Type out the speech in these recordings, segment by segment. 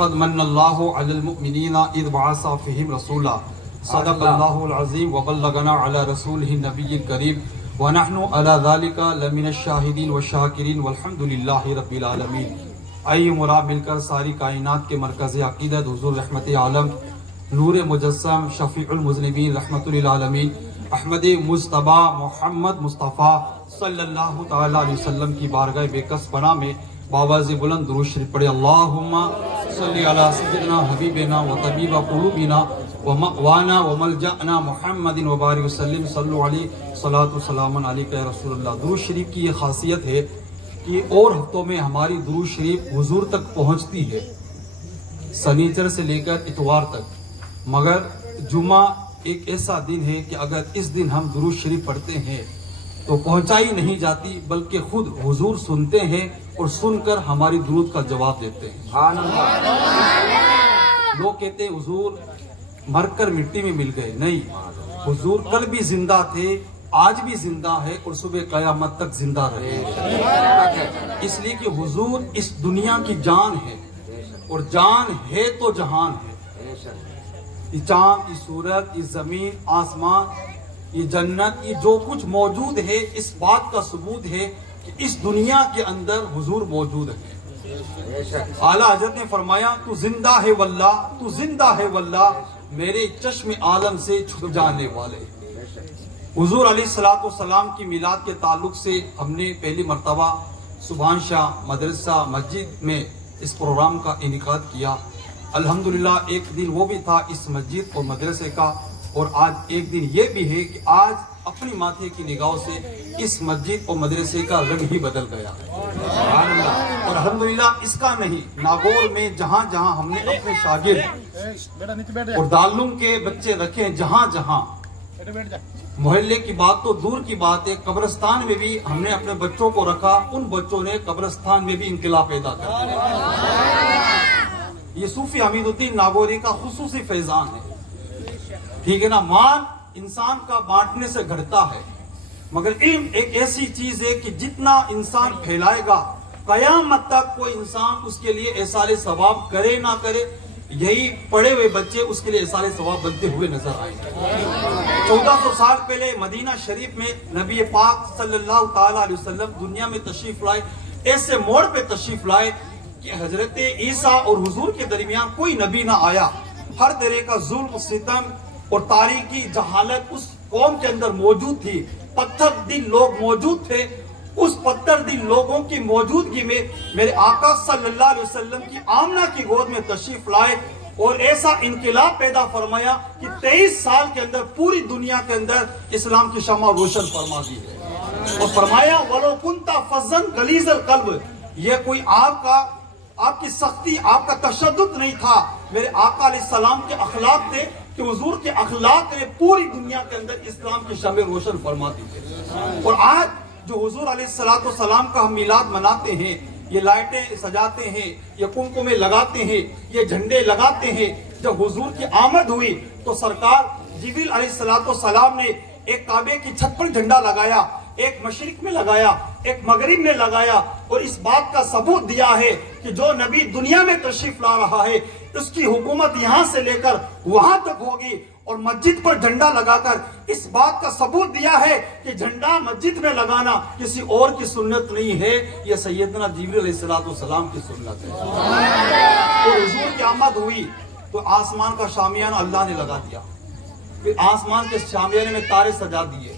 लक़द मन्नल्लाहु अलल मुमिनीना इज़ बअसा फ़ीहिम रसूला सदक़ल्लाहुल अज़ीम व बल्लगना अला रसूलिहिन नबिय्यिल करीम व नहनु अला ज़ालिका लमिनश शाहिदीन व शाकिरीन वल्हम्दुलिल्लाहि रब्बिल आलमीन। आइए मुराब मिलकर सारी कायनात के मरकज़ अक़ीदत हुज़ूर रहमत आलम नूर मुजस्सम शफ़ीउल मुज़निबीन रहमतुल लिल आलमीन अहमद मुज्तबा मोहम्मद मुस्तफ़ा सल्लल्लाहु तआला अलैहि वसल्लम की बारगाह बेकस पनाह में बावाज़ बुलंद दुरूद शरीफ पढ़े। अल्लाहुम्मा सल्लि अला सय्यिदिना हबीबिना व तबीबा क़ुलूबिना व मअवाना व मलजअना मुहम्मदिन व बारिक वसल्लिम सल्लु अलैहि सलातु सलामन अलैका या रसूलल्लाह। दुरूद शरीफ की ये खासियत है कि और हफ्तों में हमारी दुरूद शरीफ हुजूर तक पहुंचती है, शनिचर से लेकर इतवार तक, मगर जुमा एक ऐसा दिन है कि अगर इस दिन हम दुरूद शरीफ पढ़ते हैं तो पहुंचाई नहीं जाती, बल्कि खुद हुजूर सुनते हैं और सुनकर हमारी दुरूद का जवाब देते हैं। लोग कहते हैं हुजूर मरकर मिट्टी में मिल गए। नहीं, हुजूर कल भी जिंदा थे, आज भी जिंदा है और सुबह कयामत तक जिंदा रहे। इसलिए कि हुजूर इस दुनिया की जान है और जान है तो जहान है। ये चांद, ये सूरज, ये जमीन, आसमान, ये जन्नत, ये जो कुछ मौजूद है, इस बात का सबूत है कि इस दुनिया के अंदर हुजूर मौजूद है। आला हजरत ने फरमाया, तू जिंदा है वल्लाह, तू जिंदा है वल्लाह, मेरे चश्म आलम से छुप जाने वाले। हुजूर अलैहिस्सलातु वस्सलाम की मिलाद के ताल्लुक से हमने पहली मर्तबा सुभान शाह मदरसा मस्जिद में इस प्रोग्राम का इनेकाद किया। अल्हम्दुलिल्लाह एक दिन वो भी था इस मस्जिद और मदरसे का, और आज एक दिन ये भी है कि आज अपनी माथे की निगाहों से इस मस्जिद और मदरसे का रंग ही बदल गया है। और अल्हम्दुलिल्लाह इसका नहीं, नागौर में जहाँ जहाँ हमने अपने शागिर्द और दारुल के बच्चे रखे, जहाँ जहाँ, मोहल्ले की बात तो दूर की बात है, कब्रिस्तान में भी हमने अपने बच्चों को रखा, उन बच्चों ने कब्रिस्तान में भी इंकलाब पैदा कर दिया। ये सूफी हमीदुद्दीन नागौरी का खुसूसी फैजान है, ठीक है ना। माल इंसान का बांटने से घटता है, मगर इल्म एक ऐसी चीज है कि जितना इंसान फैलाएगा कयामत तक कोई इंसान उसके लिए एसाले सवाब करे ना करे, यही पढ़े हुए बच्चे उसके लिए एसाले सवाब बनते हुए नजर आएंगे। 1400 साल पहले मदीना शरीफ में नबी पाक सल्लल्लाहु ताला अलैहि वसल्लम दुनिया में तशरीफ लाए। ऐसे मोड़ पे तशरीफ लाए कि हजरत ईसा और हुजूर के दरमियान कोई नबी ना आया। हर तरह का जुल्म, सितम और तारीकी, जहालत उस कौम के अंदर मौजूद थी। पत्थर दिल लोग मौजूद थे। उस पत्थर दिल लोगों की मौजूदगी में मेरे आका सल्लल्लाहु अलैहि वसल्लम की आमना की गोद में तशरीफ लाए और ऐसा इनकलाब पैदा फरमाया कि 23 साल के अंदर पूरी दुनिया के अंदर इस्लाम की शमा रोशन फरमा दी है। और फरमाया, वलो कुंता फज़्ज़न गलीज़ल क़ल्ब, ये कोई आपकी सख्ती, आपका तशद्दुद नहीं था। मेरे आका अलैहिस्सलाम के अखलाक थे कि हुजूर के अखलाक ने पूरी दुनिया के अंदर इस्लाम की शमे रोशन फरमा दी थी। और आज जो हुजूर अलैहिस्सलातु वस्सलाम का हम मिलाद मनाते हैं, ये लाइटें सजाते हैं, ये कुमकुमे लगाते हैं, ये झंडे लगाते हैं। जब हुजूर की आमद हुई तो सरकार जिब्रील अलैहिस्सलातु वस्सलाम ने एक काबे की छत पर झंडा लगाया, एक मशरिक में लगाया, एक मगरिब में लगाया, और इस बात का सबूत दिया है कि जो नबी दुनिया में तशरीफ ला रहा है उसकी हुकूमत यहाँ से लेकर वहां तक होगी। और मस्जिद पर झंडा लगाकर इस बात का सबूत दिया है कि झंडा मस्जिद में लगाना किसी और की सुन्नत नहीं है, यह सैयदना जिब्रील अलैहिस्सलाम की सुन्नत है। तो हुजूर की आमद हुई तो आसमान का शामियाना अल्लाह ने लगा दिया, फिर आसमान के शामियाने में तारे सजा दिए,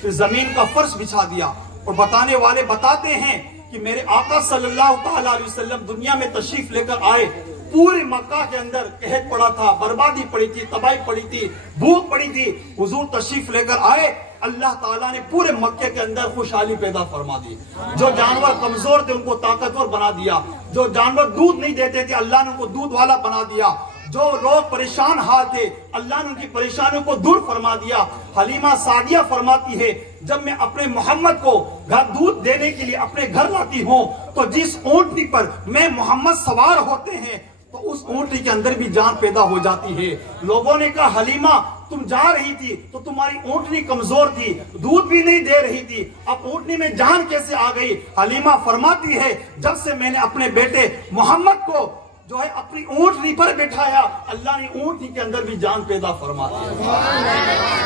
फिर जमीन का फर्श बिछा दिया। और बताने वाले बताते हैं कि मेरे आका सल्लल्लाहु ताला अलैहि वसल्लम दुनिया में तशरीफ लेकर आए, पूरे मक्का के अंदर कहत पड़ा था, बर्बादी पड़ी थी, तबाही पड़ी थी, भूख पड़ी थी। हुजूर तशरीफ लेकर आए, अल्लाह ताला ने पूरे मक्के के अंदर खुशहाली पैदा फरमा दी। जो जानवर कमजोर थे उनको ताकतवर बना दिया, जो जानवर दूध नहीं देते थे अल्लाह ने उनको दूध वाला बना दिया, जो लोग परेशान हाल थे अल्लाह ने उनकी परेशानियों को दूर फरमा दिया। हलीमा सादिया फरमाती है, जब मैं अपने मोहम्मद को घर दूध देने के लिए अपने घर लाती हूँ तो जिस ऊंटनी पर मैं मोहम्मद सवार होते हैं तो उस ऊंटनी के अंदर भी जान पैदा हो जाती है। लोगों ने कहा, हलीमा तुम जा रही थी तो तुम्हारी ऊंटनी कमजोर थी, दूध भी नहीं दे रही थी, अब ऊंटनी में जान कैसे आ गई? हलीमा फरमाती है, जब से मैंने अपने बेटे मोहम्मद को जो है अपनी ऊंटनी पर बैठाया, अल्लाह ने ऊंटनी के अंदर भी जान पैदा फरमा दी।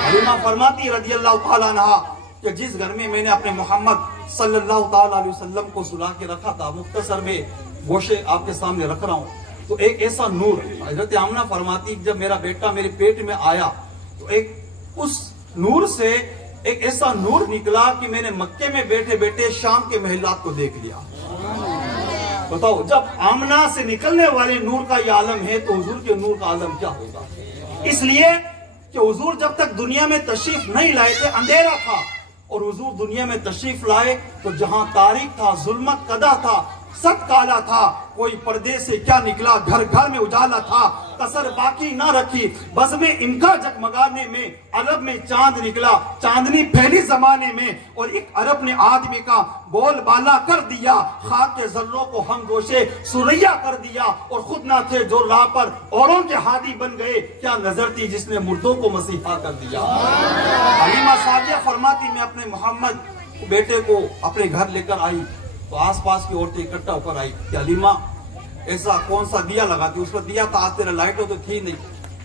हलीमा फरमाती रज़ी अल्लाह तआला अन्हा कि जिस घर में मैंने अपने मोहम्मद सल्लल्लाहु तआला अलैहि वसल्लम को सुला के रखा था, मुख्तसर में गोशे आपके सामने रख रहा हूँ, तो एक ऐसा नूर, हजरत आमना फरमाती जब मेरा बेटा मेरे पेट में आया तो एक उस नूर से एक ऐसा नूर निकला कि मैंने मक्के में बैठे बैठे शाम के महलात को देख लिया। बताओ, जब आमना से निकलने वाले नूर का यह आलम है तो हुजूर के नूर का आलम क्या होगा। इसलिए कि हुजूर जब तक दुनिया में तशरीफ नहीं लाए थे अंधेरा था, और हुजूर दुनिया में तशरीफ लाए तो जहां तारीख था, जुल्मत कदा था, सब काला था, कोई पर्दे से क्या निकला, घर घर में उजाला था, कसर बाकी ना रखी, बस में इनका जगमगाने में अरब में चांद निकला, चांदनी फैली जमाने में, और एक अरब ने आदमी का बोल बाला कर दिया, खाक के जर्रों को हम गोशे सुरैया कर दिया, और खुद ना थे जो राह पर औरों के हादी बन गए, क्या नजर थी जिसने मुर्दों को मसीहा कर दिया। हलीमा सादिया फरमाती मैं अपने मोहम्मद बेटे को अपने घर लेकर आई तो आसपास की औरतें इकट्ठा होकर आई कि हलीमा ऐसा कौन सा दिया लगाती, उसमें दिया था, आज तेरा लाइटों तो थी नहीं,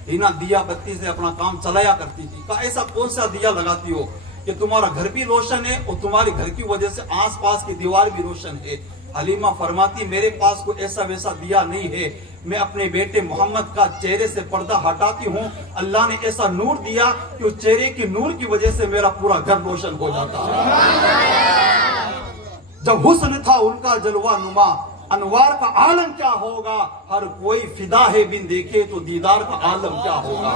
हिना दिया बत्ती से अपना काम चलाया करती थी, कहा ऐसा कौन सा दिया लगाती हो कि तुम्हारा घर भी रोशन है और तुम्हारे घर की वजह से आसपास की दीवार भी रोशन है। हलीमा फरमाती मेरे पास कोई ऐसा वैसा दिया नहीं है, मैं अपने बेटे मोहम्मद का चेहरे से पर्दा हटाती हूँ, अल्लाह ने ऐसा नूर दिया कि उस चेहरे की नूर की वजह से मेरा पूरा घर रोशन हो जाता है। जब हुस्न था उनका जलवा नुमा, अनवार का आलम क्या होगा, हर कोई फिदा है बिन देखे तो दीदार का आलम क्या होगा।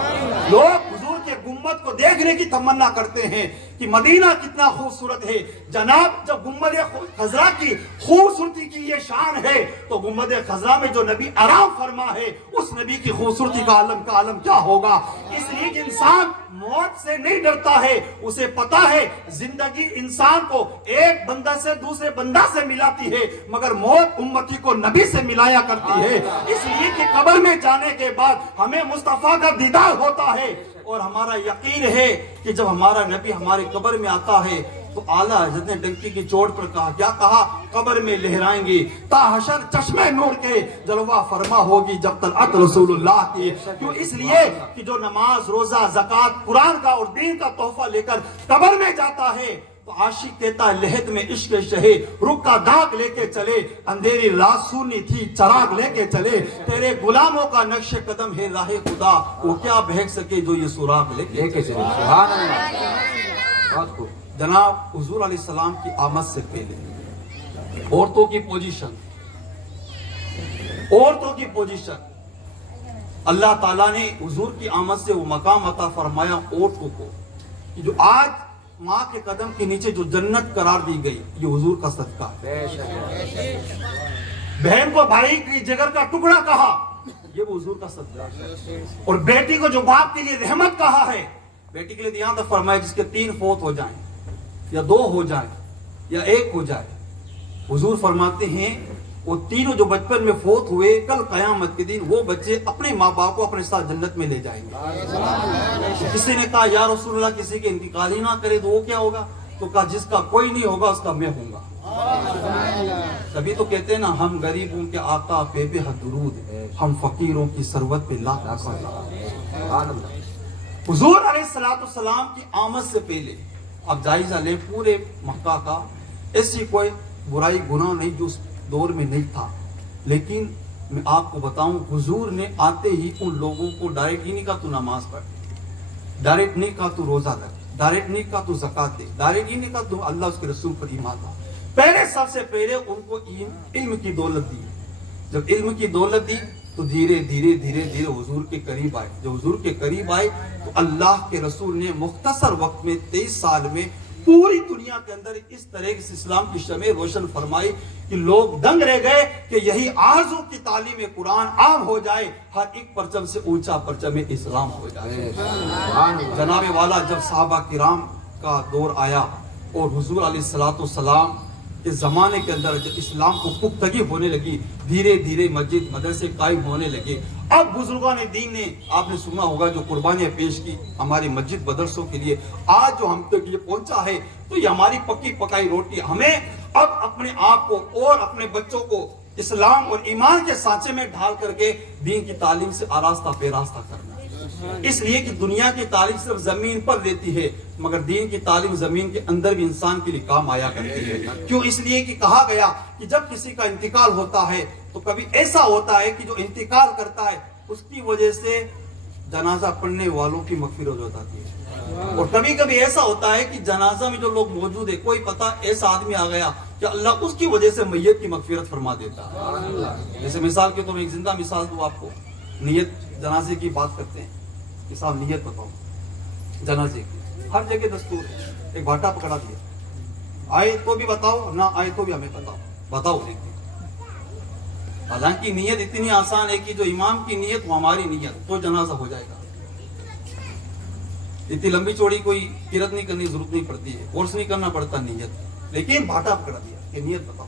लोग हुजूर के गुम्बद को देखने की तमन्ना करते हैं कि मदीना कितना खूबसूरत है। जनाब, जब गुम्बद खजरा की खूबसूरती की ये शान है तो गुम्बद खजरा में जो नबी आराम फरमा है उस नबी की खूबसूरती का आलम क्या होगा। इसलिए कि इंसान मौत से नहीं डरता है, उसे पता है जिंदगी इंसान को एक बंदा से दूसरे बंदा से मिलाती है, मगर मौत उम्मती को नबी से मिलाया करती है। इसलिए कि कब्र में जाने के बाद हमें मुस्तफा का दीदार होता है, और हमारा यकीन है कि जब हमारा नबी हमारे कब्र में आता है तो आला हज़रत ने डंकी की चोट पर कहा, क्या कहा, कब्र में लहराएंगे ताहशर चश्मे नूर के जलवा फरमा होगी जब तलअत रसूलुल्लाह की। क्यों, इसलिए कि जो नमाज रोजा ज़कात कुरान का और दीन का तोहफा लेकर कब्र में जाता है तो आशिक कहता लहद में इश्क शहे रुख का दाग लेके चले, अंधेरी रात सुनी थी चराग लेके चले, तेरे गुलामों का नक्श कदम है राहे खुदा, वो क्या बहक सके जो ये सुराग लेके चले। सुभान अल्लाह। जनाब हुजूर अलैहिस्सलाम की आमद से पहले औरतों की पोजीशन अल्लाह ताला ने हुजूर की आमद से वो मकाम अता फरमाया औरतों को कि जो आज माँ के कदम के नीचे जो जन्नत करार दी गई, ये हुजूर का सदका है। बहन को भाई की जिगर का टुकड़ा कहा, ये हुजूर का सदका है। और बेटी को जो बाप के लिए रहमत कहा है, बेटी के लिए यहां तक फरमाया जिसके 3 फौत हो जाएं या 2 हो जाए या 1 हो जाए, हुजूर फरमाते हैं वो तीनों जो बचपन में फोत हुए कल कयामत के दिन वो बच्चे अपने माँ बाप को अपने साथ जन्नत में ले जाएंगे। किसी ने कहा या रसूलुल्लाह किसी के इंतकाल ही ना करे तो वो क्या होगा, तो कहा जिसका कोई नहीं होगा उसका मैं होऊंगा। तभी तो कहते हैं ना, हम गरीबों के आका पे बेहद दुरूद, हम फकीरों की सरवत पे लाख सलाम। हुजूर अलैहिस्सलाम की आमद से पहले अब जायजा ले पूरे मक्का का, ऐसी कोई बुराई गुनाह नहीं जो उस दौर में नहीं था। लेकिन मैं आपको बताऊं, हुजूर ने आते ही उन लोगों को डायरेक्ट ही नहीं कहा तू नमाज पढ़, डायरेक्ट नहीं कहा तू रोजा रख, डायरेक्ट नहीं कहा तू ज़कात दे, डायरेक्ट ही नहीं कहा तू अल्लाह उसके रसूल पर ईमान ला। पहले सबसे पहले उनको इल्म की दौलत दी। जब इल्म की दौलत दी तो धीरे धीरे हुजूर के करीब आए। जब हुजूर के करीब आए तो अल्लाह के रसूल ने मुख्तसर वक्त में 23 साल में पूरी दुनिया के अंदर इस तरह से इस्लाम की शमे रोशन फरमाई कि लोग दंग रह गए कि यही आरज़ू की तालीम कुरान आम हो जाए, हर एक परचम से ऊंचा परचम इस्लाम हो जाए। जनाबे वाला जब साहबा किराम का दौर आया और हुजूर अलैहिस्सलाम के जमाने के अंदर जब इस्लाम को पुख्तगी होने लगी, धीरे धीरे मस्जिद मदरसे कायम होने लगे। अब बुजुर्गों ने दीन ने, आपने सुना होगा, जो कुर्बानियां पेश की हमारी मस्जिद मदरसों के लिए, आज जो हम तक ये पहुंचा है तो ये हमारी पक्की पकाई रोटी। हमें अब अपने आप को और अपने बच्चों को इस्लाम और ईमान के सांचे में ढाल करके दीन की तालीम से आरास्ता बेरास्ता करना। इसलिए कि दुनिया की तालीम सिर्फ जमीन पर लेती है, मगर दीन की तालीम जमीन के अंदर भी इंसान के लिए काम आया करती है। क्यों? इसलिए कि कहा गया कि जब किसी का इंतकाल होता है तो कभी ऐसा होता है कि जो इंतकाल करता है उसकी वजह से जनाजा पढ़ने वालों की मगफिरत हो जाती है, और कभी कभी ऐसा होता है कि जनाजा में जो लोग मौजूद है, कोई पता ऐसा आदमी आ गया कि अल्लाह उसकी वजह से मैयत की मगफिरत फरमा देता है। जैसे मिसाल के तो मैं एक जिंदा मिसाल दूं आपको, नियत जनाजे की बात करते हैं कि साहब नियत बताओ जनाजे की, हर जगह दस्तूर है। एक भाटा पकड़ा दिया, आए तो भी बताओ, ना आए तो भी हमें बताओ देखते। हालांकि नियत इतनी आसान है कि जो इमाम की नियत वो हमारी नियत, तो जनाजा हो जाएगा। इतनी लंबी चौड़ी कोई किरत नहीं करने की जरूरत नहीं पड़ती है, कोर्स नहीं करना पड़ता नियत, लेकिन भाटा पकड़ा दिया कि नियत बताओ।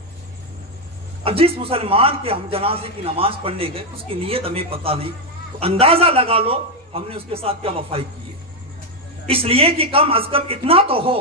अब जिस मुसलमान के हम जनाजे की नमाज पढ़ने गए उसकी नियत हमें पता नहीं, तो अंदाजा लगा लो हमने उसके साथ क्या वफाई की है। इसलिए कि कम अज कम इतना तो हो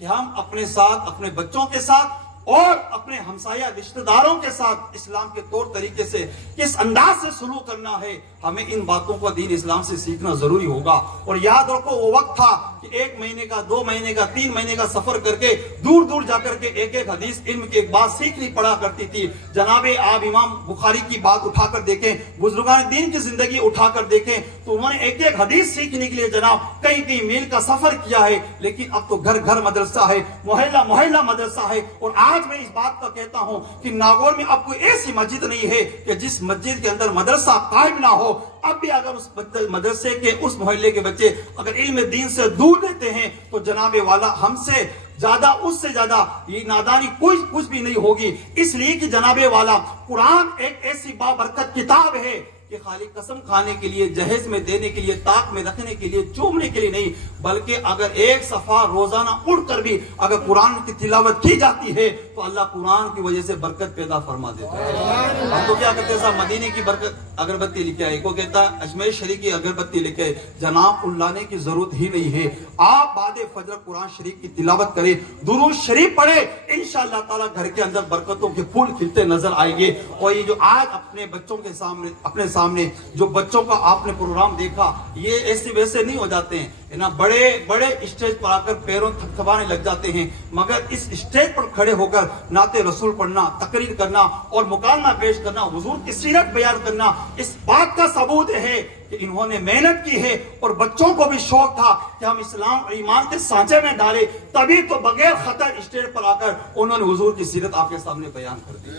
कि हम अपने साथ, अपने बच्चों के साथ और अपने हमसाया रिश्तेदारों के साथ इस्लाम के तौर तरीके से किस अंदाज से सलूक करना है, हमें इन बातों को दीन इस्लाम से सीखना जरूरी होगा। और याद रखो वो वक्त था कि 1 महीने का, 2 महीने का, 3 महीने का सफर करके दूर दूर जाकर के एक एक हदीस इल्म की एक बात सीखनी पड़ा करती थी। जनाबे आप इमाम बुखारी की बात उठाकर देखें, बुजुर्गान दीन की जिंदगी उठाकर देखें, तो उन्होंने एक एक हदीस सीखने के लिए जनाब कई कई मील का सफर किया है। लेकिन अब तो घर घर मदरसा है, मोहल्ला मोहल्ला मदरसा है। और आज मैं इस बात का कहता हूं कि नागौर में अब कोई ऐसी मस्जिद नहीं है कि जिस मस्जिद के अंदर मदरसा कायम ना हो। अब भी अगर उस मदरसे के, उस मोहल्ले के बच्चे अगर इल्म दीन से दूर रहते हैं तो जनाबे वाला हमसे ज्यादा, उससे ज्यादा ये नादानी कुछ भी नहीं होगी। इसलिए कि जनाबे वाला कुरान एक ऐसी बाबरकत किताब है कि खाली कसम खाने के लिए, जहेज में देने के लिए, ताक में रखने के लिए, चूमने के लिए नहीं, बल्कि अगर एक सफा रोजाना उड़कर भी अगर कुरान की तिलावत की जाती है तो अल्लाह कुरान की वजह से बरकत पैदा फरमा देता है। हम तो क्या करते हैं साहब, मदीने की बरकत अगरबत्ती लेके आए, को कहता है अजमेर शरीफ की अगरबत्ती लेके आए। जनाब उन लाने की जरूरत ही नहीं है। आप बादे फजर कुरान शरीफ की तिलावत करें, दुरूद शरीफ पढ़े, इंशाअल्लाह ताला घर के अंदर बरकतों के फूल खिलते नजर आएंगे। और ये जो आज अपने बच्चों के सामने, अपने सामने जो बच्चों का आपने प्रोग्राम देखा, ये ऐसे वैसे नहीं हो जाते हैं ना, बड़े बड़े स्टेज पर आकर पैरों थपथपाने लग जाते हैं। मगर इस स्टेज पर खड़े होकर नाते रसूल पढ़ना, तकरीर करना और मुकालमा पेश करना, हुजूर की सीरत बयान करना, इस बात का सबूत है कि इन्होंने मेहनत की है। और बच्चों को भी शौक था कि हम इस्लाम और ईमान के सांचे में डाले, तभी तो बगैर खतर स्टेज पर आकर उन्होंने हुजूर की सीरत आपके सामने बयान कर दी।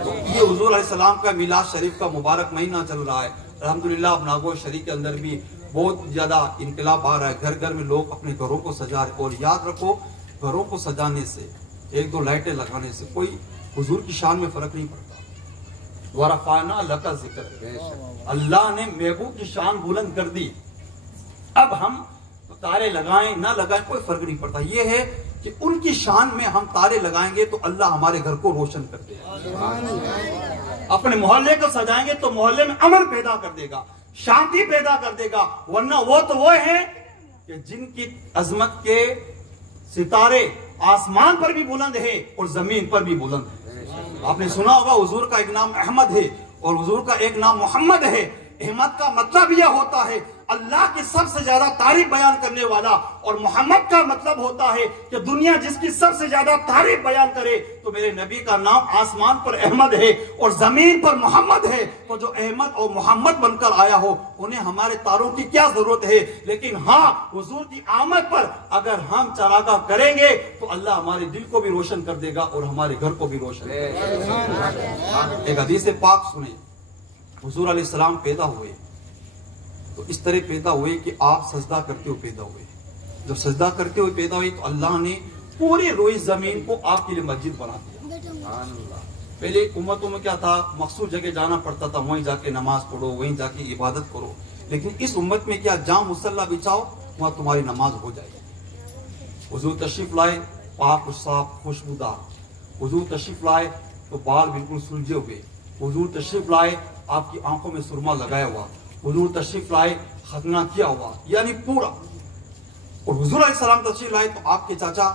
तो ये हुजूर अलैहिस्सलाम का मिलाद शरीफ का मुबारक महीना चल रहा है। अल्हम्दुलिल्लाह अब नागौर शरीफ के अंदर भी बहुत ज्यादा इनकलाब आ रहा है। घर घर में लोग अपने घरों को सजा रहे। और याद रखो, घरों को सजाने से, 1-2 लाइटें लगाने से कोई हुजूर की शान में फर्क नहीं पड़ता। वरफ़अना लका ज़िक्र, अल्लाह ने महबूब की शान बुलंद कर दी। अब हम तारे लगाएं ना लगाएं कोई फर्क नहीं पड़ता। ये है कि उनकी शान में हम तारे लगाएंगे तो अल्लाह हमारे घर को रोशन कर देगा। अपने मोहल्ले को सजाएंगे तो मोहल्ले में अमन पैदा कर देगा, शांति पैदा कर देगा। वरना वो तो वो है कि जिनकी अजमत के सितारे आसमान पर भी बुलंद है और जमीन पर भी बुलंद है। आपने सुना होगा हुजूर का एक नाम अहमद है और हुजूर का एक नाम मोहम्मद है। अहमद का मतलब यह होता है अल्लाह की सबसे ज्यादा तारीफ बयान करने वाला, और मोहम्मद का मतलब होता है कि दुनिया जिसकी सबसे ज्यादा तारीफ बयान करे। तो मेरे नबी का नाम आसमान पर अहमद है और जमीन पर मोहम्मद है। तो जो अहमद और मोहम्मद बनकर आया हो उन्हें हमारे तारों की क्या जरूरत है। लेकिन हाँ, हुजूर की आमद पर अगर हम चरागा करेंगे तो अल्लाह हमारे दिल को भी रोशन कर देगा और हमारे घर को भी रोशन करेगा। एक हदीस पाक सुने, हुजूर अलैहिस्सलाम पैदा हुए तो इस तरह पैदा हुए कि आप सजदा करते हुए पैदा हुए। जब सजदा करते हुए पैदा हुए तो अल्लाह ने पूरी रोई जमीन को आपके लिए मस्जिद बना दिया। पहले उम्मतों में क्या था, मखसूस जगह जाना पड़ता था, वहीं जाके नमाज पढ़ो, वहीं जाके इबादत करो। लेकिन इस उम्मत में क्या, जहां मुसल्ला बिछाओ वहां तुम्हारी नमाज हो जाएगी। हुजूर तशरीफ लाए, पाक साफ खुशबूदार। हुजूर तशरीफ लाए तो बाल बिल्कुल सुलझे हुए। हुजूर तशरीफ लाए आपकी आंखों में सुरमा लगाया हुआ। हुजूर तशरीफ लाए खतना किया हुआ, यानी पूरा। और हुजूर अलैहिस्सलाम तशरीफ लाए तो आपके चाचा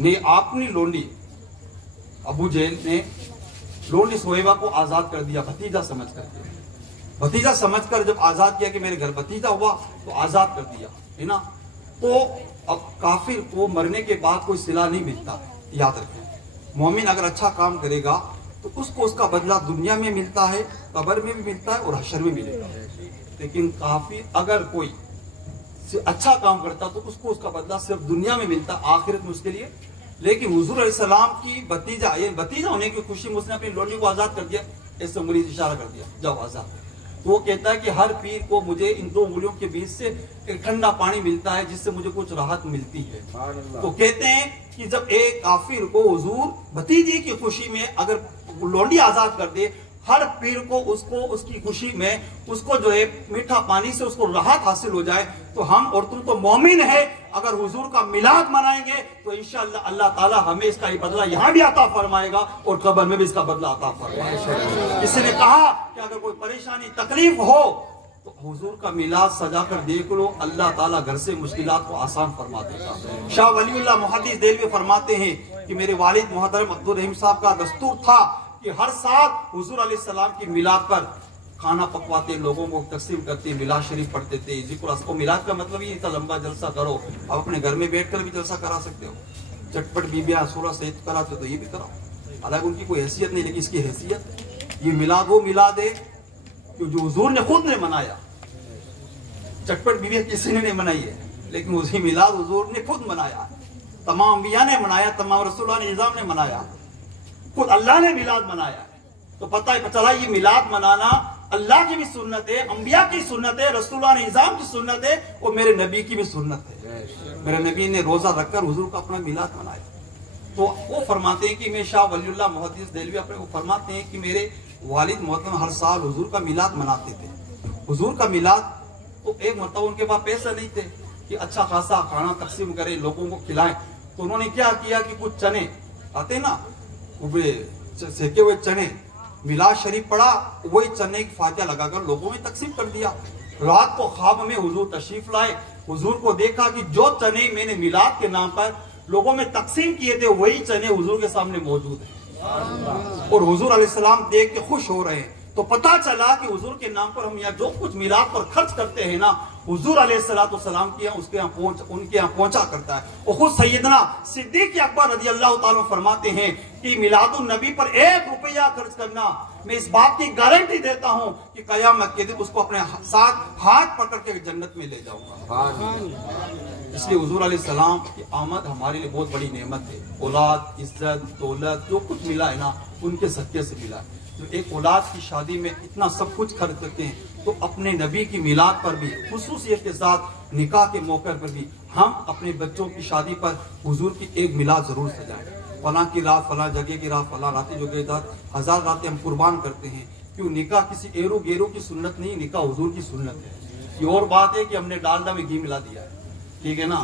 ने अपनी लोंडी अबू जहल ने लोंडी सुहैबा को आजाद कर दिया भतीजा समझ करके। भतीजा समझकर जब आजाद किया कि मेरे घर भतीजा हुआ तो आजाद कर दिया, है ना। तो अब काफिर को मरने के बाद कोई सिला नहीं मिलता, याद रखें। मोमिन अगर अच्छा काम करेगा तो उसको उसका बदला दुनिया में मिलता है, कब्र में भी मिलता है और हशर में मिलेगा। लेकिन काफिर अगर कोई अच्छा काम करता तो उसको उसका बदला सिर्फ दुनिया में मिलता, आखिरत में उसके लिए। लेकिन हुजूर अलैहिस्सलाम की भतीजा होने की खुशी में उसने अपनी लोंडी को आजाद कर दिया, ऐसे उंगली से इशारा कर दिया, जाओ आजाद। तो वो कहता है कि हर पीर को मुझे इन दो उंगलियों के बीच से एक ठंडा पानी मिलता है जिससे मुझे कुछ राहत मिलती है। तो कहते हैं कि जब एक काफिर को हुजूर भतीजे की खुशी में अगर लोंडी आजाद कर दे, हर पीर को उसको उसकी खुशी में उसको जो है मीठा पानी से उसको राहत हासिल हो जाए। तो हम और तुम तो मोमिन है, अगर हुजूर का मिलाद मनाएंगे तो इंशाअल्लाह अल्लाह ताला हमें इसका ही बदला यहाँ भी अता फरमाएगा और कब्र में भी इसका बदला अता फरमाएगा। किसी ने कहा कि अगर कोई परेशानी तकलीफ हो तो हुजूर का मिलाद सजा कर देख लो, अल्लाह ताला घर से मुश्किलात को आसान फरमा देगा। शाह वलीउल्लाह मुहद्दिस देलवी फरमाते हैं कि मेरे वालिद मोहतरम अब्दुल रहीम साहब का दस्तूर था कि हर साल हुजूर अलैहिस्सलाम की मिलाद पर खाना पकवाते, लोगों को तकसीम करते, मिलाद शरीफ पढ़ते थे। जिक्र मिलाद का मतलब ये था लंबा जलसा करो, आप अपने घर में बैठकर भी जलसा करा सकते हो। चटपट बीबियां सूरह सहित कराते तो ये भी कराओ, हालांकि उनकी कोई हैसियत नहीं, लेकिन इसकी हैसियत ये मिलाद वो मिलाद है जो हुजूर ने खुद ने मनाया। चटपट बीबियां किसी ने नहीं मनाई है, लेकिन उसी मिलाद हुजूर ने खुद मनाया, तमाम अंबिया ने मनाया, तमाम रसूल निज़ाम ने मनाया, खुद अल्लाह ने मिलाद मनाया। तो पता है चला ये मिलाद मनाना अल्लाह की भी सुन्नत है, अंबिया की सुन्नत है, रसूलुल्लाह निज़ाम की सुन्नत है और मेरे नबी की भी सुन्नत है। मेरे नबी ने रोजा रखकर हुजूर का अपना मिलाद मनाया। तो वो फरमाते हैं कि मैं शाह वलीउल्लाह मुहद्दिस देलवी अपने को फरमाते हैं कि मेरे वालिद मोहतरम हर साल हुजूर का मिलाद मनाते थे। हुजूर का मिलाद तो एक मतलब उनके पास पैसे नहीं थे कि अच्छा खासा खाना तकसीम करें, लोगों को खिलाएं। तो उन्होंने क्या किया कि कुछ चने आते ना, सेके हुए चने, मिलाद शरीफ पढ़ा, वही चने की फातिहा लगाकर लोगों में तकसीम कर दिया। रात को ख्वाब में हुजूर तशरीफ लाए, हुजूर को देखा कि जो चने मैंने मिलाद के नाम पर लोगों में तकसीम किए थे वही चने हुजूर के सामने मौजूद हैं और हुजूर अलैहिस्सलाम देख के खुश हो रहे हैं। तो पता चला कि हुजूर के नाम पर हम यहाँ जो कुछ मिलाद पर खर्च करते हैं ना, हुजूर अलैहिस्सलाम के यहाँ उसके यहाँ उनके यहाँ पहुंचा करता है। और खुद सैयदना सिद्दीक अकबर रज़ी अल्लाह ताला फरमाते हैं कि मिलादुन नबी पर 1 रुपया खर्च करना, मैं इस बात की गारंटी देता हूँ कि कयामत के दिन उसको अपने साथ हाथ पकड़ के जन्नत में ले जाऊंगा। इसलिए हुजूर अलैहिस्सलाम की आमद हमारे लिए बहुत बड़ी नेमत है। औलाद, इज्जत, दौलत जो कुछ मिला है ना उनके सदके से मिला है। जो एक औलाद की शादी में इतना सब कुछ खर्च करते हैं तो अपने नबी की मिलाद पर भी खुसूसियत के साथ निकाह के मौके पर भी हम अपने बच्चों की शादी पर हुजूर की एक मिलाद जरूर सजाएं। फलां की रात, फलां जगह की रात, फलां रातें जो के रात 1000 रातें हम कुर्बान करते हैं। क्यों? निकाह किसी एरो गेरो की सुन्नत नहीं, निकाह हुजूर की सुन्नत है। ये और बात है कि हमने डालडा में घी मिला दिया है, ठीक है ना,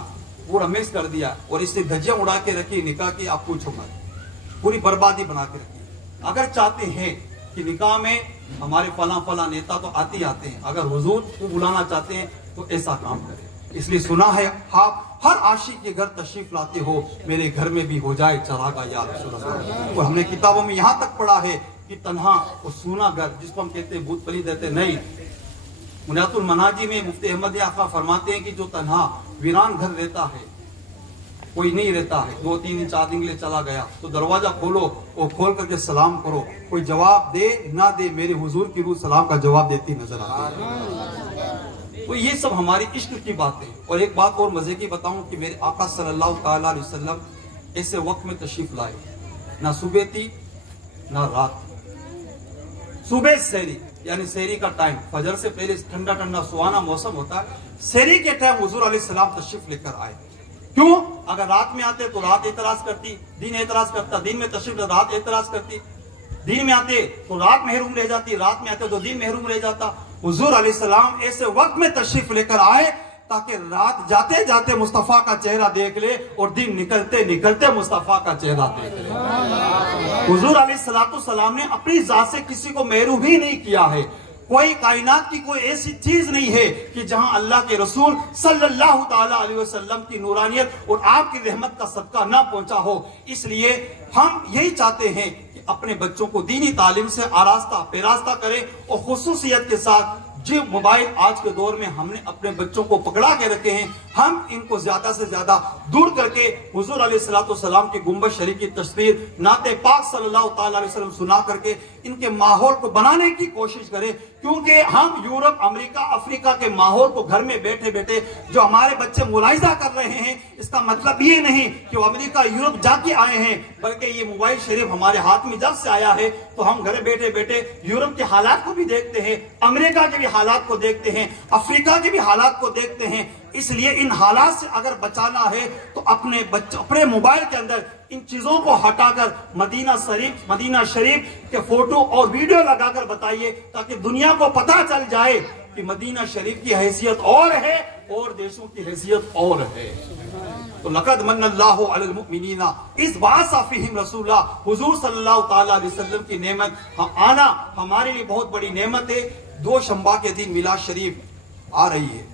पूरा मिक्स कर दिया और इससे धज्जियां उड़ा के रखी निकाह की, आप पूछो मत, पूरी बर्बादी बना के रखी। अगर चाहते हैं कि निकाह में हमारे फला नेता तो आते ही आते हैं, अगर हुजूर को बुलाना चाहते हैं तो ऐसा काम करें। इसलिए सुना है आप हर आशिक के घर तशरीफ लाते हो, मेरे घर में भी हो जाए चरागा या रसूल अल्लाह। और हमने किताबों में यहाँ तक पढ़ा है कि तन्हा और सूना घर, जिसको हम कहते हैं भूत पली देते नहीं, मुनियातुल मनाजी में मुफ्ती अहमद आका फरमाते हैं कि जो तन्हा वीरान घर रहता है, कोई नहीं रहता है, 2 3 दिन 4 दिन के लिए चला गया, तो दरवाजा खोलो और खोल करके सलाम करो, कोई जवाब दे ना दे, मेरे हुजूर की रूह सलाम का जवाब देती नजर आती है। तो ये सब हमारी इश्क की बातें। और एक बात और मजे की बताऊं कि मेरे आका सल्लल्लाहु ताला अलैहि वसल्लम ऐसे वक्त में तशरीफ लाए, ना सुबह थी ना रात। सुबह सहरी यानी सहरी का टाइम, फजर से पहले ठंडा ठंडा सुहाना मौसम होता है, सहरी के टाइम हुजूर अलैहिस्सलाम तशरीफ लेकर आए। क्यों? अगर रात में आते तो रात एतराज करती, दिन एतराज करता, दिन में तशरीफ रात एतराज करती, दिन में आते तो रात महरूम रह जाती, रात में आते तो दिन महरूम रह जाता। हुजूर अलैहिस्सलाम ऐसे वक्त में तशरीफ लेकर आए ताकि रात जाते जाते मुस्तफा का चेहरा देख ले और दिन निकलते निकलते मुस्तफा का चेहरा देख ले। हुजूर अलैहिस्सलाम ने अपनी जात से किसी को महरूम ही नहीं किया है। कोई कायनात की कोई ऐसी चीज नहीं है कि जहां अल्लाह के रसूल सल्लल्लाहु ताला अलैहि वसल्लम की नूरानियत और आपकी रहमत का सदका ना पहुंचा हो। इसलिए हम यही चाहते हैं कि अपने बच्चों को दीनी तालीम से आरास्ता पेरास्ता करें और खुसूसियत के साथ जो मोबाइल आज के दौर में हमने अपने बच्चों को पकड़ा के रखे हैं, हम इनको ज्यादा से ज्यादा दूर करके हुजूर अलैहिस्सलाम की गुंबद शरीफ की तस्वीर, नाते पाक सल्लल्लाहु अलैहि वसल्लम सुना करके इनके माहौल को बनाने की कोशिश करें। क्योंकि हम यूरोप, अमेरिका, अफ्रीका के माहौल को घर में बैठे बैठे जो हमारे बच्चे मुलाहिजा कर रहे हैं, इसका मतलब ये नहीं कि वो अमेरिका यूरोप जाके आए हैं, बल्कि ये मोबाइल शरीफ हमारे हाथ में जब से आया है तो हम घर बैठे बैठे यूरोप के हालात को भी देखते हैं, अमेरिका के भी हालात को देखते हैं, अफ्रीका के भी हालात को देखते हैं। इसलिए इन हालात से अगर बचाना है तो अपने मोबाइल के अंदर इन चीजों को हटाकर मदीना शरीफ के फोटो और वीडियो लगाकर बताइए, ताकि दुनिया को पता चल जाए कि मदीना शरीफ की हैसियत और है और देशों की हैसियत और है। तो लक़द मन्नल्लाहु अलल मुमिनीना इज़ बअसा फ़ीहिम रसूला, हुजूर सल्लल्लाहु तआला अलैहि वसल्लम की नेमत आना हमारे लिए बहुत बड़ी नेमत है। 2 शंबा के दिन मिलाद शरीफ आ रही है।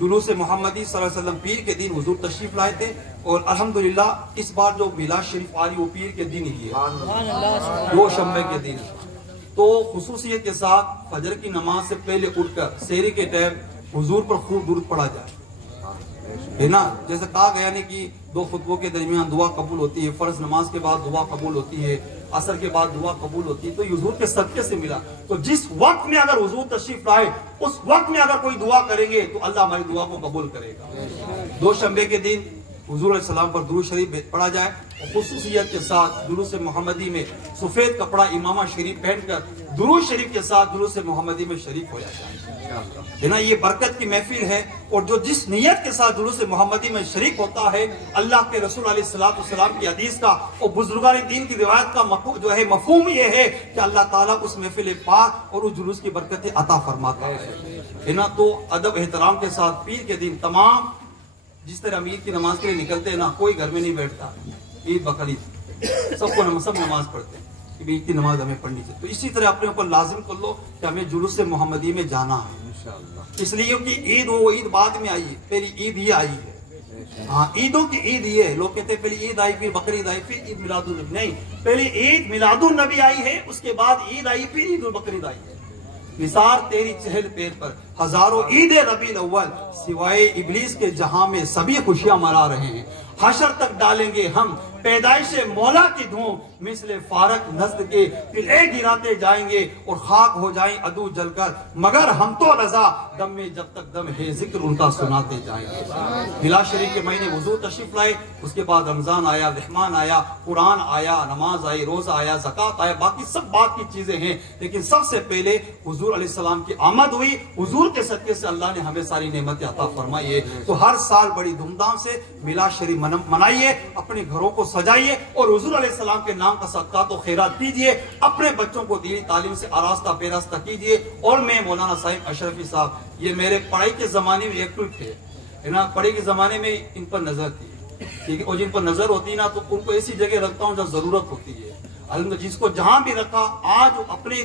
जुलूस मोहम्मदी सल्लल्लाहु अलैहि वसल्लम पीर के दिन हुजूर तशरीफ लाए थे और अल्हम्दुलिल्लाह इस बार जो मिलाद शरीफ आ रही वो पीर के दिन ही है, 2 शंबे के दिन। तो खुसूसियत के साथ फजर की नमाज से पहले उठकर सेहरी के टाइम हुजूर पर खूब दुरूद पढ़ा जाए, है ना। जैसे कहा गया नहीं कि 2 खुतबों के दरमियान दुआ कबूल होती है, फर्ज नमाज के बाद दुआ कबूल होती है, असर के बाद दुआ कबूल होती है, तो हुजूर के सदके से मिला। तो जिस वक्त में अगर हुजूर तशरीफ लाए उस वक्त में अगर कोई दुआ करेंगे तो अल्लाह हमारी दुआ को कबूल करेगा। 2 शंबे के दिन हुजूर अलैहि सलाम पर दुरूद शरीफ पढ़ा जाए और खुसूसियत के साथ जुलूस मोहम्मदी में सफेद कपड़ा इमामा शरीफ पहनकर दुरूद शरीफ के साथ जुलूस मोहम्मदी में शरीफ हो जाए, है ना। ये बरकत की महफिल है और जो जिस नियत के साथ जुलूस मोहम्मदी में शरीक होता है, अल्लाह के रसूल अलैहिस्सलाम की हदीस का और बुजुर्गान दीन की रिवायत का जो है मफहूम ये है कि अल्लाह ताला उस महफिल पाक और उस जुलूस की बरकतें अता फरमाता है ना। तो अदब एहतराम के साथ पीर के दिन तमाम जिस तरह ईद की नमाज के लिए निकलते हैं ना, कोई घर में नहीं बैठता, ईद बकरीद सब नमाज पढ़ते हैं कि ईद की नमाज हमें पढ़नी चाहिए। तो इसी तरह अपने ऊपर लाजिम कर लो कि हमें जुलूस मोहम्मदी में जाना है इंशाअल्लाह। इसलिए कि ईद वो ईद बाद में आई है, पहली ईद ही आई है। हाँ, ईदों की ईद ये है। लोग कहते हैं पहले ईद आई, फिर बकरीद आई, फिर ईद मिलादुन नबी। नहीं, पहले ईद मिलादुन नबी आई है, उसके बाद ईद आई, फिर ईद बकरीद आई है। निसार तेरी चहल पैर पर हजारों ईद रबीउल अव्वल, सिवाय इब्लीस के जहां में सभी खुशियां मना रहे हैं। हशर तक डालेंगे हम पैदाइश मौला की धूम, मिसले फारक नज़्द के तिले गिराते जाएंगे और खाक हो जाएं अदू जलकर, मगर हम तो रजा दम में जब तक दम है जिक्र उनका सुनाते जाएंगे। मिलाद शरीफ के महीने हुजूर तशरीफ लाए, उसके बाद रमजान आया, रहमान आया, कुरान आया, नमाज आई, रोजा आया, ज़कात आया, बाकी सब बात की चीजें हैं। लेकिन सबसे पहले हुजूर अलैहिस्सलाम की आमद हुई, हुजूर के सदके से अल्लाह ने हमें सारी नेमतें अता फरमाई है। तो हर साल बड़ी धूमधाम से मिलाद शरीफ मनाइए, अपने घरों को सजाइए और हुजूर अलैहिस्सलाम के नाम का सदका तो खैरात दीजिए, अपने बच्चों को दीनी तालीम से आरास्ता पेरास्ता कीजिए। और मैं मौलाना साहिब अशरफी साहब, ये मेरे पढ़ाई के जमाने में एक्टिव थे, है ना। पढ़ाई के जमाने में इन पर नजर थी, ठीक है, और जिन पर नजर होती ना तो उनको ऐसी जगह रखता हूँ जहाँ जरूरत होती है। अल्हम्दुलिल्लाह जिसको जहां भी रखा, आज अपने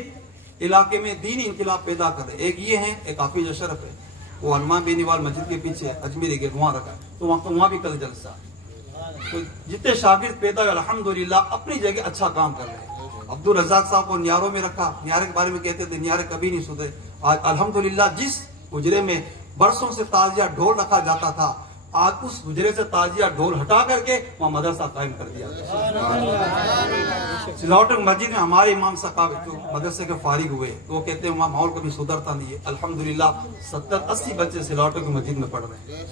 इलाके में दीनी इनकलाब पैदा कर रहे। एक ये है, एक हाफिज अशरफ है, वो हनुमान बेनीवाल मस्जिद के पीछे अजमेर गेट वहां रखा है, तो वहां भी कल जलसा। तो जितने शागिर्द पैदा हुए अल्हम्दुलिल्लाह अपनी जगह अच्छा काम कर रहे हैं। अब्दुल रज़ाक साहब को न्यारों में रखा, न्यारे के बारे में कहते थे न्यारे कभी नहीं सुधरे। आज अल्हम्दुलिल्लाह जिस हुजरे में बरसों से ताजिया ढोल रखा जाता था, आज उस हुजरे से ताजिया ढोल हटा करके वहां मदरसा कायम कर दिया। सिलौटक मस्जिद में हमारे इमाम साहब जो मदरसे के फारिग हुए तो वो कहते हैं वहाँ माहौल कभी सुधरता नहीं है। अल्हम्दुलिल्लाह 70-80 बच्चे सिलौटक मस्जिद में पढ़ रहे हैं।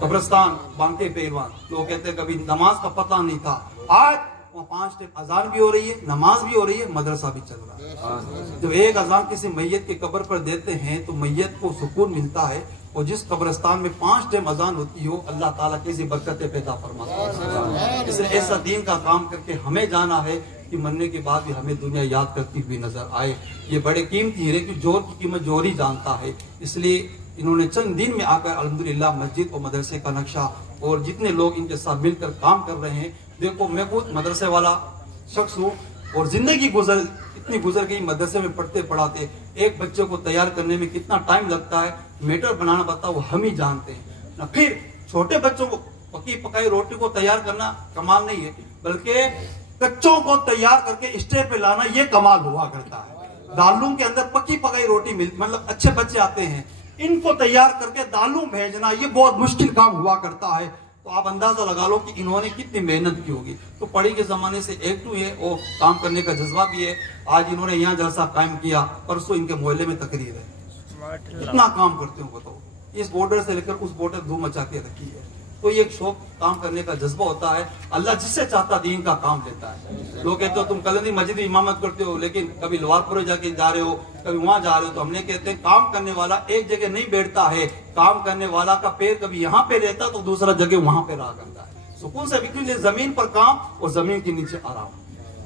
कब्रिस्तान बांके पहलवान, लोग कहते हैं कभी नमाज का पता नहीं था, आज वहाँ 5 टाइम अजान भी हो रही है, नमाज भी हो रही है, मदरसा भी चल रहा है। जब एक अजान किसी मैयत के कब्र पर देते हैं तो मैयत को सुकून मिलता है, और जिस कब्रिस्तान में 5 टाइम अजान होती हो, अल्लाह ताला कैसी बरकतें पैदा फरमाता है। इसलिए ऐसा दीन का काम करके हमें जाना है कि मरने के बाद भी हमें दुनिया याद करती हुई नजर आए। ये बड़े कीमती हीरे की जोर की कीमत जोर ही जानता है। इसलिए इन्होंने चंद दिन में आकर अल्हम्दुलिल्लाह मस्जिद और मदरसे का नक्शा और जितने लोग इनके साथ मिलकर काम कर रहे हैं। देखो, मैं खुद मदरसे वाला शख्स हूँ और जिंदगी इतनी गुजर गई मदरसे में पढ़ते पढ़ाते। एक बच्चे को तैयार करने में कितना टाइम लगता है, मीटर बनाना पड़ता है, वो हम ही जानते हैं ना। फिर छोटे बच्चों को पकी पकाई रोटी को तैयार करना कमाल नहीं है, बल्कि कच्चों को तैयार करके स्टेज पे लाना ये कमाल हुआ करता है। दारूम के अंदर पकी पकाई रोटी मतलब अच्छे बच्चे आते हैं, इनको तैयार करके दारूम भेजना ये बहुत मुश्किल काम हुआ करता है। तो आप अंदाजा लगा लो कि इन्होंने कितनी मेहनत की होगी। तो पढ़ी के जमाने से एक्टिव है और काम करने का जज्बा भी है। आज इन्होंने यहाँ जलसा कायम किया, परसों इनके मोहल्ले में तकरीर है। कितना काम करते हो बताओ, इस बॉर्डर से लेकर उस बॉर्डर धूम मचा के रखी है। तो ये एक शौक काम करने का जज्बा होता है। अल्लाह जिससे चाहता दीन का काम लेता है। लोग कहते हो तुम कलंदी मस्जिद में इमामत करते हो, लेकिन कभी लोहारपुर जाके जा रहे हो, कभी वहां जा रहे हो। तो हमने कहते हैं काम करने वाला एक जगह नहीं बैठता है, काम करने वाला का पैर कभी यहाँ पे रहता तो दूसरा जगह वहां पे रहा करता है। सुकून से बिल्कुल जमीन पर काम और जमीन के नीचे आराम।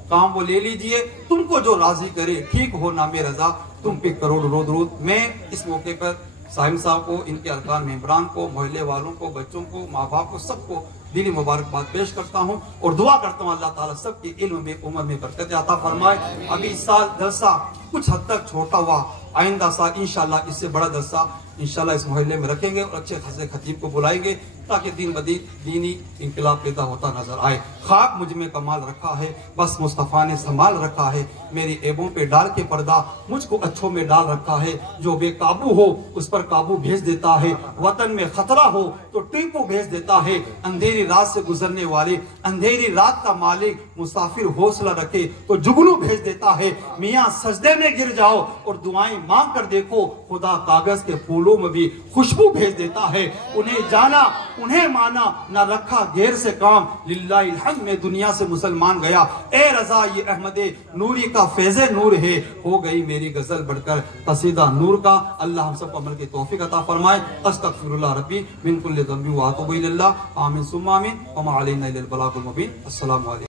काम वो ले लीजिए, तुमको जो राजी करे, ठीक हो नामे रजा, तुम पे करोड़ रोद रोद। मैं इस मौके पर साहिब साहब को, इनके अरकान मेंबरान को, मोहल्ले वालों को, बच्चों को, माँ बाप को, सबको दिली मुबारकबाद पेश करता हूँ और दुआ करता हूँ अल्लाह ताला सबके इल्म में, उम्र में बरकत अता फरमाए। अभी इस साल जलसा कुछ हद तक छोटा हुआ, आइंदा साल इंशाल्लाह इससे बड़ा जलसा इंशाल्लाह इस मोहल्ले में रखेंगे और अच्छे खासे खतीब को बुलाएंगे ताकि दिन बदीन दीनी इंकलाब पैदा होता नजर आए। खाक मुझ में कमाल रखा है, बस मुस्तफ़ा ने संभाल रखा है। मेरी ऐबों पे डाल के पर्दा मुझको अच्छों में डाल रखा है। जो बेकाबू हो उस पर काबू भेज देता है। वतन में खतरा हो तो टीपू भेज देता है। अंधेरी रात से गुजरने वाले, अंधेरी रात का मालिक, मुसाफिर हौसला रखे तो जुगनू भेज देता है। मियाँ सजदे में गिर जाओ और दुआएं मांग कर देखो, खुदा कागज के फूलों में भी खुशबू भेज देता है। उन्हें जाना उन्हें माना, न रखा गैर से काम, लिल्लाहिल हम्द में दुनिया से मुसलमान गया। ए रजा ये अहमदे नूरी का फैज़े नूर है, हो गई मेरी गजल बढ़कर कसीदा नूर का। अल्लाह हम सबको अमल की तौफीक अता फरमाए। अस्तगफिरुल्लाह रब्बी मिन कुल्लि ज़ंबि व अतूबु इलैहि। आमीन सुम्मा आमीन। व मा अलैना इल्लल बलागुल मुबीन। अस्सलामु अलैकुम।